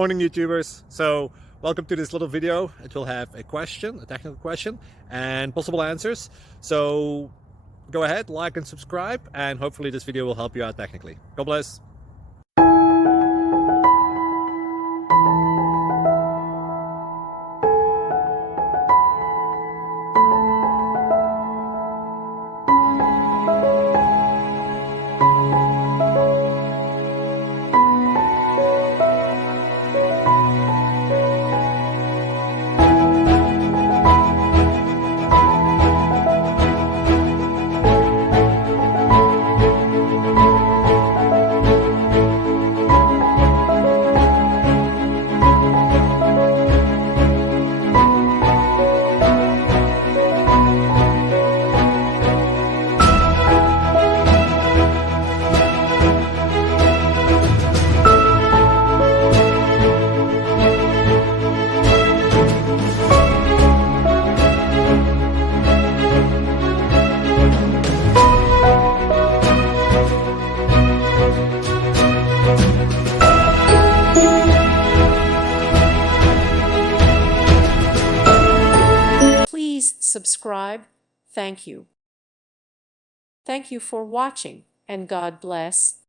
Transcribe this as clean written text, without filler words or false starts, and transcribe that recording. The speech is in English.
Morning YouTubers. So welcome to this little video. It will have a question, a technical question, and possible answers. So go ahead, like and subscribe, and hopefully this video will help you out technically. God bless. Please subscribe. Thank you. Thank you for watching, and God bless.